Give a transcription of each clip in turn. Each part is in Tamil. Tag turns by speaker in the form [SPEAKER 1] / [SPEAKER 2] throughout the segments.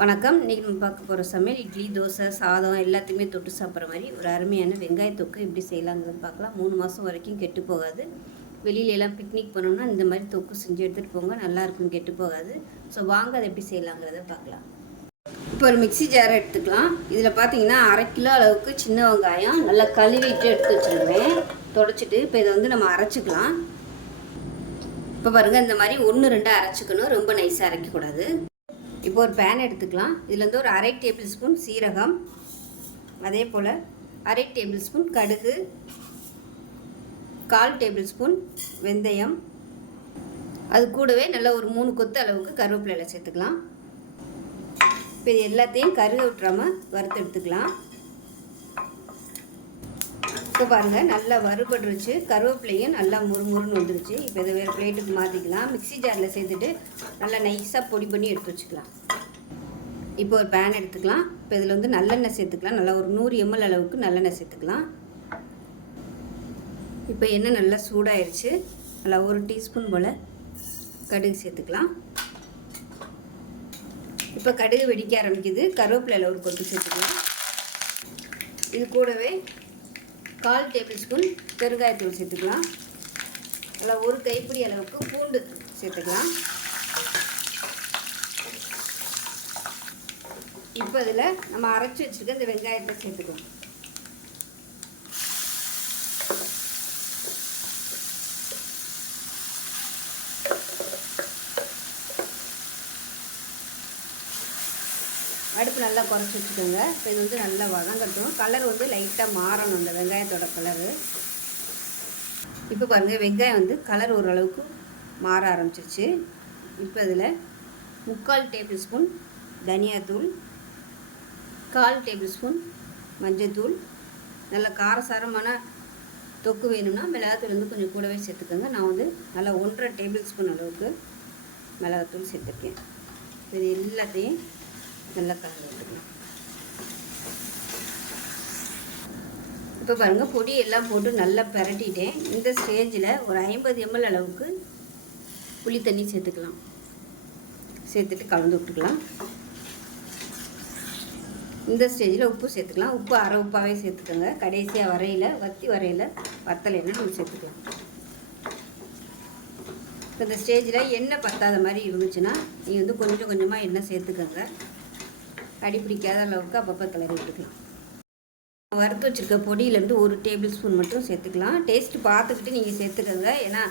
[SPEAKER 1] வணக்கம். இன்றைக்கி நம்ம பார்க்க போகிற சமையல் இட்லி தோசை சாதம் எல்லாத்தையுமே தொட்டு சாப்பிட்ற மாதிரி ஒரு அருமையான வெங்காய தொக்கு எப்படி செய்யலாங்கிறது பார்க்கலாம். மூணு மாதம் வரைக்கும் கெட்டு போகாது. வெளியில எல்லாம் பிக்னிக் போனோம்னா இந்த மாதிரி தொக்கு செஞ்சு எடுத்துகிட்டு போங்க. நல்லாயிருக்கும் கெட்டு போகாது. ஸோ வாங்க அதை எப்படி செய்யலாங்கிறத பார்க்கலாம். இப்போ ஒரு மிக்ஸி ஜாரை எடுத்துக்கலாம். இதில் பார்த்தீங்கன்னா அரை கிலோ அளவுக்கு சின்ன வெங்காயம் நல்லா கழுவிட்டு எடுத்து வச்சுருவேன் தொடச்சிட்டு இப்போ இதை வந்து நம்ம அரைச்சிக்கலாம். இப்போ பாருங்கள் இந்த மாதிரி ஒன்று ரெண்டாக அரைச்சிக்கணும். ரொம்ப நைஸாக அரைக்கக்கூடாது. இப்போ ஒரு பேன் எடுத்துக்கலாம். இதில் வந்து ஒரு அரை டேபிள் ஸ்பூன் சீரகம். அதே போல் அரை டேபிள் ஸ்பூன் கடுகு. கால் டேபிள் ஸ்பூன் வெந்தயம். அது கூடவே நல்லா ஒரு மூணு கொத்து அளவுக்கு கருவேப்பிலை சேர்த்துக்கலாம். இப்போ இது எல்லாத்தையும் கருக விட்டுறாமல் வறுத்து எடுத்துக்கலாம். இப்போ பாருங்கள் நல்லா வறுபட்டுருச்சு. கருவேப்பிலையும் நல்லா முறுமுறுன்னு வந்துருச்சு. இப்போ இதை வேறு பிளேட்டுக்கு மாற்றிக்கலாம் மிக்ஸி ஜாரில் சேர்த்துட்டு நல்லா நைஸாக பொடி பண்ணி எடுத்து வச்சுக்கலாம். இப்போ ஒரு பேன் எடுத்துக்கலாம். இப்போ இதில் வந்து நல்லெண்ணெய் சேர்த்துக்கலாம். நல்லா ஒரு நூறு எம்எல் அளவுக்கு நல்லெண்ணெய் சேர்த்துக்கலாம். இப்போ எண்ணெய் நல்லா சூடாயிருச்சு. நல்லா ஒரு டீஸ்பூன் போல் கடுகு சேர்த்துக்கலாம். இப்போ கடுகு வெடிக்க ஆரம்பிக்குது. கருவேப்பிலையில் ஒரு கொத்து சேர்த்துக்கலாம். இது கூடவே கால் டேபிள் ஸ்பூன் பெருங்காயத்தூள் சேர்த்துக்கலாம். நல்லா ஒரு கைப்பிடி அளவுக்கு பூண்டு சேர்த்துக்கலாம். இப்போ இதில் நம்ம அரைச்சி வச்சுருக்க இந்த வெங்காயத்தை சேர்த்துக்கணும். அடுப்பு நல்லா குறைச்சி வச்சுக்கோங்க. இப்போ இது வந்து நல்லா வதங்கட்டும். கலர் வந்து லைட்டாக மாறணும் இந்த வெங்காயத்தோட கலரு இப்போ பாருங்கள் வெங்காயம் வந்து கலர் ஓரளவுக்கு மாற ஆரம்பிச்சிருச்சு. இப்போ இதில் முக்கால் டேபிள் ஸ்பூன் தனியாத்தூள் கால் டேபிள் ஸ்பூன் மஞ்சள்தூள் நல்ல காரசாரமான தொக்கு வேணும்னா மிளகாத்தூள் வந்து கொஞ்சம் கூடவே சேர்த்துக்கோங்க. நான் வந்து நல்லா ஒன்றரை டேபிள் ஸ்பூன் அளவுக்கு மிளகாத்தூள் சேர்த்துருக்கேன். இது எல்லாத்தையும் நல்லா கலந்து விட்டுக்கலாம் இப்போ பாருங்கள் பொடி எல்லாம் போட்டு நல்லா பிரட்டிட்டேன். இந்த ஸ்டேஜில் ஒரு ஐம்பது எம்எல் அளவுக்கு புளி தண்ணி சேர்த்துக்கலாம். சேர்த்துட்டு கலந்து விட்டுக்கலாம். இந்த ஸ்டேஜில் உப்பு சேர்த்துக்கலாம். உப்பு அரை உப்பாகவே சேர்த்துக்கோங்க. கடைசியாக வரையில் வத்தி வரையில் வத்தலைன்னா நம்ம சேர்த்துக்கலாம். இப்போ இந்த ஸ்டேஜில் எண்ணெய் பத்தாத மாதிரி இருந்துச்சுன்னா நீங்கள் வந்து கொஞ்சம் கொஞ்சமாக எண்ணெய் சேர்த்துக்கோங்க. அடி பிடிக்காத அளவுக்கு அப்பப்போ கிளறி விட்டுக்கலாம் வறுத்து வச்சுருக்க பொடியிலேருந்து ஒரு டேபிள் ஸ்பூன் மட்டும் சேர்த்துக்கலாம். டேஸ்ட் பார்த்துக்கிட்டு நீங்கள் சேர்த்துக்கோங்க. ஏன்னா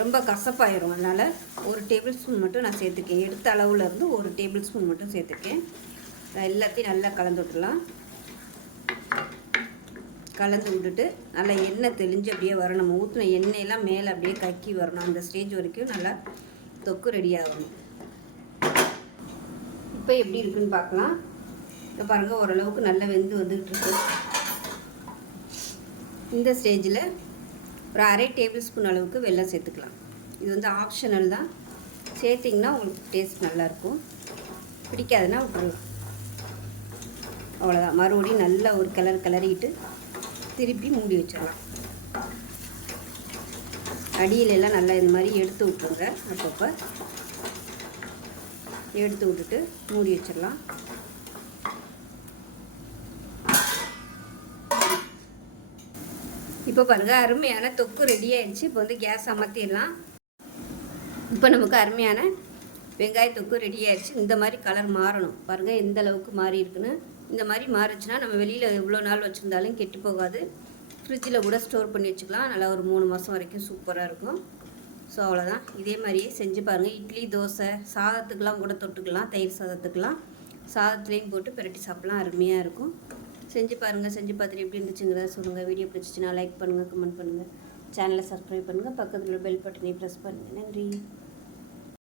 [SPEAKER 1] ரொம்ப கசப்பாயிரும். அதனால் ஒரு டேபிள் ஸ்பூன் மட்டும் நான் சேர்த்துக்கேன். எடுத்த அளவுலேருந்து ஒரு டேபிள் ஸ்பூன் மட்டும் சேர்த்துக்கேன். எல்லாத்தையும் நல்லா கலந்து விட்டுலாம் கலந்து விட்டுட்டு நல்லா எண்ணெய் தெளிஞ்சு அப்படியே வரணும். நம்ம ஊற்றின எண்ணெயெல்லாம் மேலே அப்படியே கக்கி வரணும். அந்த ஸ்டேஜ் வரைக்கும் நல்லா தொக்கு ரெடி ஆகணும். இப்போ எப்படி இருக்குன்னு பார்க்கலாம். இப்போ பாருங்கள் ஓரளவுக்கு நல்லா வெந்து வந்துக்கிட்டு இருக்கு. இந்த ஸ்டேஜில் ஒரு அரை டேபிள் ஸ்பூன் அளவுக்கு வெள்ளம் சேர்த்துக்கலாம். இது வந்து ஆப்ஷனல் தான். சேர்த்திங்கன்னா உங்களுக்கு டேஸ்ட் நல்லாயிருக்கும் பிடிக்காதுன்னா விட்டுருலாம் அவ்வளோதான் மறுபடியும் நல்லா ஒரு கலர் கிளறிட்டு திருப்பி மூடி வச்சிடலாம். அடியிலெல்லாம் நல்லா இந்த மாதிரி எடுத்து விட்ருங்க அப்பப்போ எடுத்து விட்டுட்டு மூடி வச்சிடலாம். இப்போ பாருங்கள் அருமையான தொக்கு ரெடி ஆயிடுச்சு. இப்போ வந்து கேஸ் அமர்த்திடலாம். இப்போ நமக்கு அருமையான வெங்காய தொக்கு ரெடி ஆயிடுச்சு. இந்த மாதிரி கலர் மாறணும். பாருங்கள் எந்த அளவுக்கு மாறி இருக்குன்னு. இந்த மாதிரி மாறுச்சுன்னா நம்ம வெளியில் எவ்வளோ நாள் வச்சுருந்தாலும் கெட்டு போகாது. ஃப்ரிட்ஜில் கூட ஸ்டோர் பண்ணி வச்சுக்கலாம். நல்லா ஒரு மூணு மாதம் வரைக்கும் சூப்பராக இருக்கும். ஸோ அவ்வளோதான் இதே மாதிரியே செஞ்சு பாருங்கள் இட்லி தோசை சாதத்துக்கெலாம் கூட தொட்டுக்கலாம். தயிர் சாதத்துக்கெலாம் சாதத்துலேயும் போட்டு பிரட்டி சாப்பிட்லாம். அருமையாக இருக்கும். செஞ்சு பாருங்கள் செஞ்சு பார்த்துட்டு எப்படி இருந்துச்சுங்கிறத சொல்லுங்கள் வீடியோ பிடிச்சிச்சின்னா லைக் பண்ணுங்கள் கமெண்ட் பண்ணுங்கள் சேனலை சப்ஸ்கிரைப் பண்ணுங்கள் பக்கத்தில் பெல் பட்டனை ப்ரெஸ் பண்ணுங்கள் நன்றி.